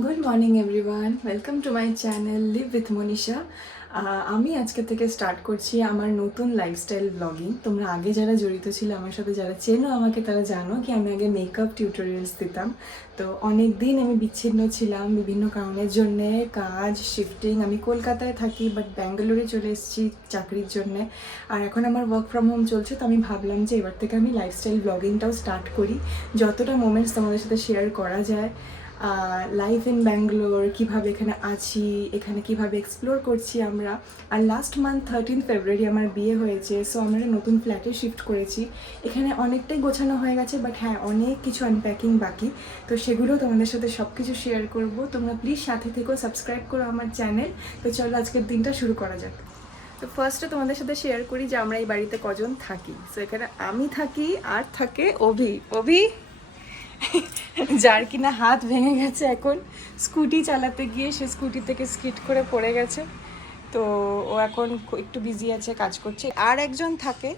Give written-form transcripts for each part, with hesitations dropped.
Good morning everyone, welcome to my channel live with Manisha. আমি আজকে থেকে স্টার্ট করছি আমার নতুন লাইফস্টাইল ব্লগিং। তোমরা আগে যারা জড়িত ছিল আমার সাথে, যারা চেনো আমাকে, তারা জানো কি আমি আগে মেকআপ টিউটোরিয়ালস দিতাম। তো অনেক দিন আমি বিচ্ছিন্ন ছিলাম বিভিন্ন কারণের জন্যে, কাজ শিফটিং। আমি কলকাতায় থাকি বাট ব্যাঙ্গালোরে চলে এসেছি চাকরির জন্যে। আর এখন আমার ওয়ার্ক ফ্রম হোম চলছে, তো আমি ভাবলাম যে এবার থেকে আমি লাইফস্টাইল ব্লগিংটাও স্টার্ট করি। যতটা মোমেন্টস তোমাদের সাথে শেয়ার করা যায়, লাইফ ইন ব্যাঙ্গালোর, কীভাবে এখানে আছি, এখানে কিভাবে এক্সপ্লোর করছি আমরা। আর লাস্ট মান্থ 13 ফেব্রুয়ারি আমার বিয়ে হয়েছে, সো আমরা নতুন ফ্ল্যাটে শিফট করেছি। এখানে অনেকটাই গোছানো হয়ে গেছে, বাট হ্যাঁ, অনেক কিছু আনপ্যাকিং বাকি। তো সেগুলো তোমাদের সাথে সব কিছু শেয়ার করব। তোমরা প্লিজ সাথে থেকেও, সাবস্ক্রাইব করো আমার চ্যানেল। তো চলো আজকের দিনটা শুরু করা যাক। তো ফার্স্টে তোমাদের সাথে শেয়ার করি যে আমরা এই বাড়িতে কজন থাকি। সো এখানে আমি থাকি, আর থাকে অভি, যার কিনা হাত ভেঙে গেছে এখন স্কুটি চালাতে গিয়ে। সে স্কুটি থেকে স্কিড করে পড়ে গেছে, তো ও এখন একটু বিজি আছে, কাজ করছে। আর একজন থাকে,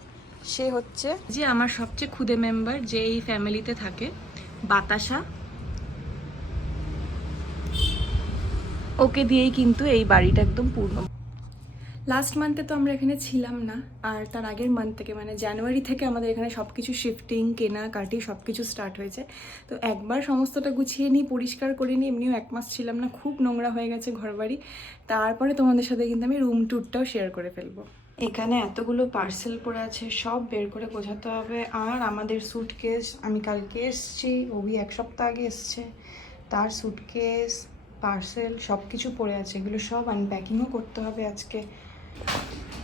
সে হচ্ছে যে আমার সবচেয়ে খুদে মেম্বার, যে এই ফ্যামিলিতে থাকে, বাতাসা। ওকে দিয়েই কিন্তু এই বাড়িটা একদম পূর্ণ। লাস্ট মান্থে তো আমরা এখানে ছিলাম না, আর তার আগের মান্থ থেকে মানে জানুয়ারি থেকে আমাদের এখানে সব কিছু শিফটিং, কেনাকাটি সব কিছু স্টার্ট হয়েছে। তো একবার সমস্তটা গুছিয়ে নিই, পরিষ্কার করে নিই। এমনিও 1 মাস ছিলাম না, খুব নোংরা হয়ে গেছে ঘরবাড়ি। তারপরে তোমাদের সাথে কিন্তু আমি রুম ট্যুরটাও শেয়ার করে ফেলবো। এখানে এতগুলো পার্সেল পড়ে আছে, সব বের করে গোছাতে হবে। আর আমাদের স্যুটকেস, আমি কালকে এসছি, ওবি 1 সপ্তাহ আগে এসছে, তার স্যুটকেস, পার্সেল সব কিছু পড়ে আছে। এগুলো সব আনপ্যাকিংও করতে হবে আজকে।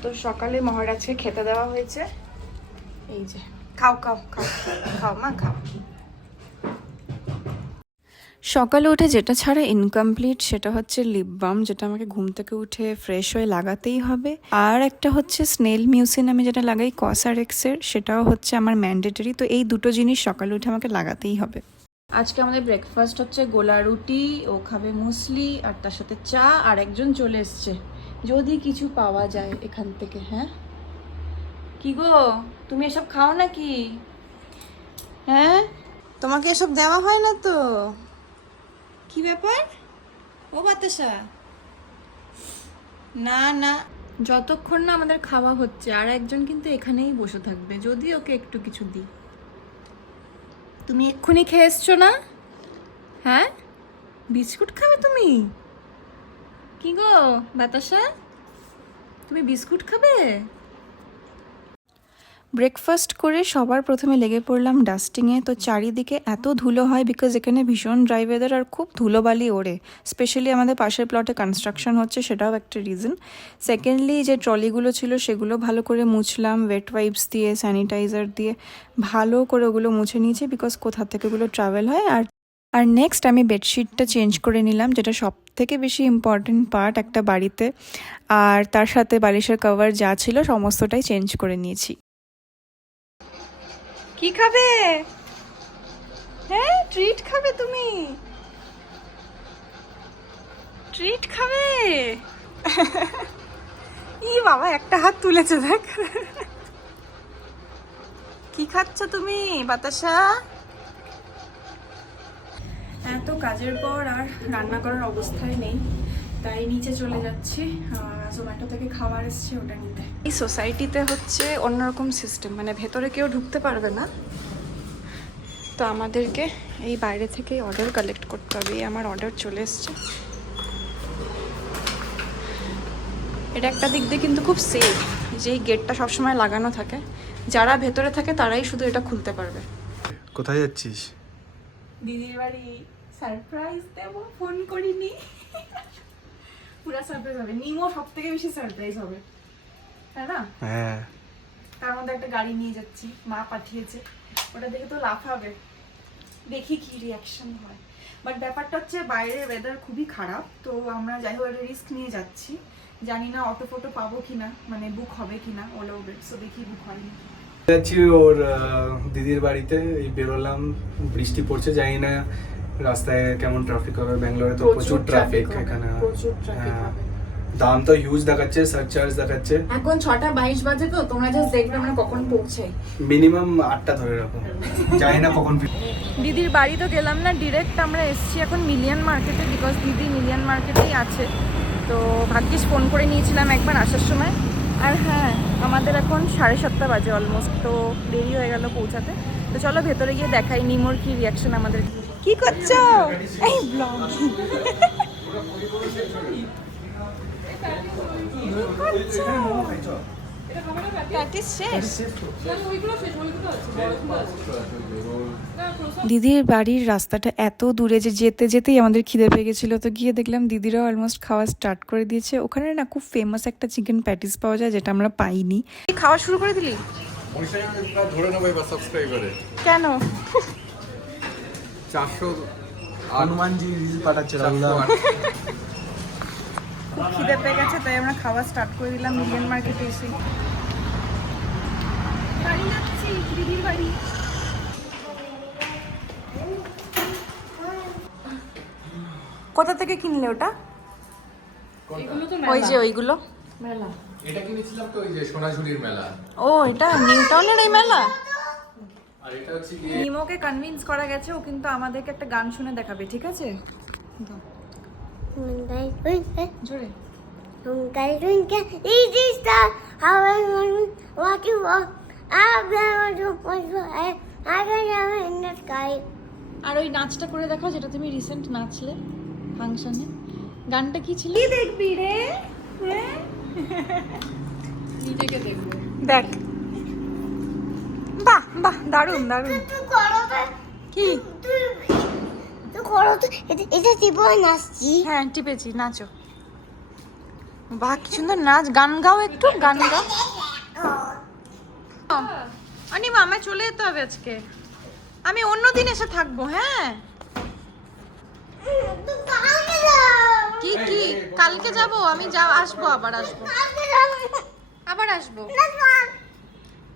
তো সকালে মহারাজকে খেতে দেওয়া হয়েছে। এই যে, খাও খাও খাও খাও মা, খাও। সকালে উঠে যেটা ছাড়া ইনকমপ্লিট সেটা হচ্ছে লিপ বাম, যেটা আমাকে ঘুম থেকে উঠে ফ্রেশ হয়ে লাগাতেই হবে। আর একটা হচ্ছে স্নেল মিউসিন, আমি যেটা লাগাই কসআরএক্সের, সেটাও হচ্ছে আমার ম্যান্ডেটরি। তো এই দুটো জিনিস সকালে উঠে আমাকে লাগাতেই হবে। আজকে আমাদের ব্রেকফাস্ট হচ্ছে গোলা রুটি, ও খাবে মুসলি, আর তার সাথে চা। আর একজন চলে এসছে, যদি কিছু পাওয়া যায় এখান থেকে। হ্যাঁ কি গো, তুমি এসব খাও নাকি? হ্যাঁ, তোমাকে এসব দেওয়া হয় না তো? কি ব্যাপার ও বাতাসা? না না, যতক্ষণ না আমাদের খাওয়া হচ্ছে আর একজন কিন্তু এখানেই বসে থাকবে, যদি ওকে একটু কিছু দিই। তুমি এক্ষুনি খেয়ে এসছো না? হ্যাঁ, বিস্কুট খাবে তুমি? কি গো বাতাসা, তুমি বিস্কুট খাবে? ব্রেকফাস্ট করে সবার প্রথমে লেগে পড়লাম ডাস্টিংয়ে। তো চারিদিকে এত ধুলো হয় বিকজ এখানে ভীষণ ড্রাই ওয়েদার, আর খুব ধুলোবালি ওড়ে। স্পেশালি আমাদের পাশের প্লটে কনস্ট্রাকশন হচ্ছে, সেটাও একটা রিজন। সেকেন্ডলি, যে ট্রলিগুলো ছিল সেগুলো ভালো করে মুছলাম, ওয়েট ওয়াইপস দিয়ে, স্যানিটাইজার দিয়ে ভালো করে ওগুলো মুছে নিয়েছি, বিকজ কোথা থেকে ওগুলো ট্রাভেল হয়। আর নেক্সট আমি বেডশিটটা চেঞ্জ করে নিলাম, যেটা সব থেকে বেশি ইম্পর্টেন্ট পার্ট একটা বাড়িতে। আর তার সাথে বালিশের কভার যা ছিল সমস্তটাই চেঞ্জ করে নিয়েছি। কি খাবে? হ্যাঁ, ট্রিট খাবে তুমি? ট্রিট খাবে? ই বাবা, একটা হাত তুলেছে দেখ। কি খাচ্ছ তুমি বাতাসা? এত কাজের পর আর রান্না করার অবস্থায় নেই, তাই নিচে চলে যাচ্ছি। জোম্যাটো থেকে খাবার এসছে, ওটা নিতে। এই সোসাইটিতে হচ্ছে অন্যরকম সিস্টেম, মানে ভেতরে কেউ ঢুকতে পারবে না, তো আমাদেরকে এই বাইরে থেকে অর্ডার কালেক্ট করতে হবে। এই আমার অর্ডার চলে এসছে। এটা একটা দিক দিয়ে কিন্তু খুব সেফ, যেই গেটটা সবসময় লাগানো থাকে, যারা ভেতরে থাকে তারাই শুধু এটা খুলতে পারবে। কোথায় যাচ্ছিস? দিদির বাড়ি সারপ্রাইজ দেব, ফোন করিনি। পুরা সারপ্রাইজ হবে, নিমো সব থেকে বেশি সারপ্রাইজ হবে, তাই না? হ্যাঁ, তার মধ্যে একটা গাড়ি নিয়ে যাচ্ছি, মা পাঠিয়েছে। ওটা দেখে তো লাফাবে, দেখি কি রিয়াকশন হয়। বাট ব্যাপারটা হচ্ছে বাইরের ওয়েদার খুবই খারাপ, তো আমরা যাই হোক একটা রিস্ক নিয়ে যাচ্ছি। জানি না অটো ফটো পাবো কিনা, মানে বুক হবে কিনা ওলা উবের, সো দেখি বুক হয়নি। যাচ্ছি ওর দিদির বাড়িতে। এই বেরোলাম, বৃষ্টি পড়ছে, জানি না রাস্তায় কেমন ট্রাফিক হবে। ব্যাঙ্গালোরে তো প্রচুর ট্রাফিক এখানে। প্রচুর ট্রাফিক হ্যাঁ, হবে। দাম তো হিউজ দেখাচ্ছে, সারচার্জ দেখাচ্ছে। এখন 6:22 বাজে, তো তোমরা জাস্ট দেখবে আমরা কখন পৌঁছাই। মিনিমাম 8টা ধরে রাখো, জানি না কখন। দিদির বাড়ি তো গেলাম না, ডিরেক্ট আমরা এসেছি এখন মিলিয়ন মার্কেটে, বিকজ দিদি মিলিয়ন মার্কেটেই আছে। তো ভাগ্যিস ফোন করে নিয়েছিলাম একবার আসার সময়। আর হ্যাঁ, আমাদের এখন 7:30 বাজে অলমোস্ট, তো দেরি হয়ে গেল পৌঁছাতে। তো চলো ভেতরে গিয়ে দেখাই নিমোর কি রিয়াকশন আমাদের। কি করছো? এই ব্লগ দিদির বাড়ির রাস্তাটা এত দূরে যে যেতে যেতেই আমাদের খিদে পেয়ে গেছিলো। তো গিয়ে দেখলাম দিদিরাও অলমোস্ট খাওয়া স্টার্ট করে দিয়েছে। ওখানে না খুব ফেমাস একটা চিকেন প্যাটিস পাওয়া যায়, যেটা আমরা পাইনি। খাওয়া শুরু করে দিলি? ধরে নেবো এবার সাবস্ক্রাইবারে কেন? 400 হনুমানজি রিল পাঠাচ্ছে। খুব খিদে পেয়ে গেছে, তাই আমরা খাওয়া স্টার্ট করে দিলাম মিলিয়ন মার্কেটে এসে। বাড়ি যাচ্ছি, দিদির বাড়ি। কোথা থেকে কিনলে ওটা? ওই যে ওইগুলো মেলা। এটা কিনেছিলাম তো ওই যে সোনাঝুরির মেলা। ও, এটা নিউ টাউনের এই মেলা। আর এটা হচ্ছে কি, নিমোকে কনভিন্স করা গেছে, ও কিন্তু আমাদেরকে একটা গান শুনে দেখাবে, ঠিক আছে? জোরে। Twinkle, twinkle, little star, how I want you walk. I want to put your eye. I can have in the sky. আর ওই নাচটা করে দেখাও, যেটা তুমি রিসেন্ট নাচলে ফাংশনে। গানটা কি ছিল? কি দেখবি রে? নিজেকে দেখবো। দেখ, বাহ বাহ, দারুণ দারুণ। তুই করো তো, কি? তুই করো তো, এটা টিপে নাচছি। হ্যাঁ, টিপেছি, নাচো। বাহ, কি সুন্দর নাচ। গান গাও, একটু গান গাও। অনিমা, আমায় চলে যেতে হবে আজকে, আমি অন্যদিন এসে থাকবো। হ্যাঁ, তুই কালকে যাও। কি কি কালকে যাব আমি, আসবো, আবার আসবো, কালকে যাও। আবার আসবো, না, কাল।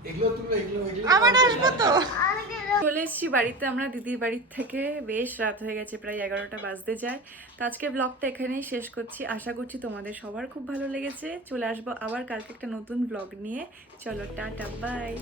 এগুলো তুলো, এগুলো আবার আসবো তো। কালকে যাও। চলে এসেছি বাড়িতে আমরা দিদির বাড়ির থেকে। বেশ রাত হয়ে গেছে, প্রায় 11টা বাজতে যায়। তো আজকে ব্লগটা এখানেই শেষ করছি। আশা করছি তোমাদের সবার খুব ভালো লেগেছে। চলে আসবো আবার কালকে একটা নতুন ব্লগ নিয়ে। চলো, টাটা, বাই।